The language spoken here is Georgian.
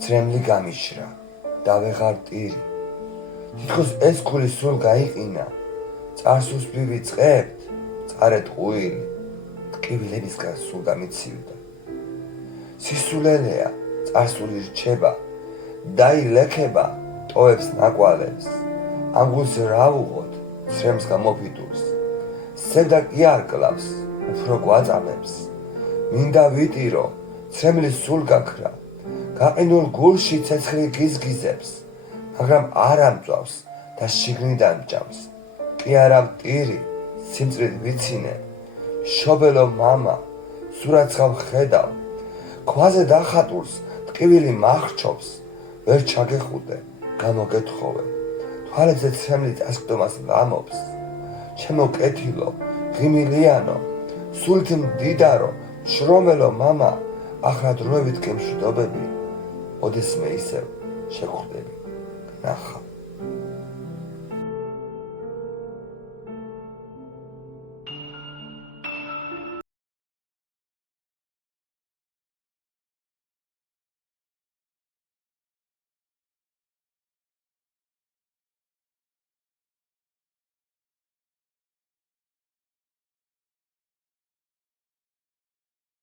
ცრემლი გამიშრა და ვეღარ ტირი. თითქოს ეს ქული სულ გაიყინა. წარსულს ვივიწყებთ, წარეთ ყვილი. ტკივილებისგან სულ გამიცივდა. სისულელეა წარსული რჩება, დაილექება ტოვებს ნაკვალებს. ანგულს რა უღოთ, ცრემს გამოფიტურს. სევდა კი არ კლავს, უფრო გვაწამებს. მინდა ვიტირო, ცრემლის სულ გაქრა. გაყინულ გულში ცეცხლი გიზგიზებს, მაგრამ არ ამწვავს და შიგნიდან ჭამს. კი არა ვტირი, სიმწრით ვიცინე. შობელო მამა, სურაცხავ ხედავ. ქვაზე დახატულს ტკივილი მახრჩობს. ვერ ჩაგეხუტე, გამოგეთხოვე. თვალებზე ცრემლი წასკდომას ვამობს. ჩემო კეთილო, ღიმილიანო, სულით მდიდარო, შრომელო მამა, ახლა დროებით კი მშვიდობები. ოდესმე ისევ შეგხვდები. ნახავ.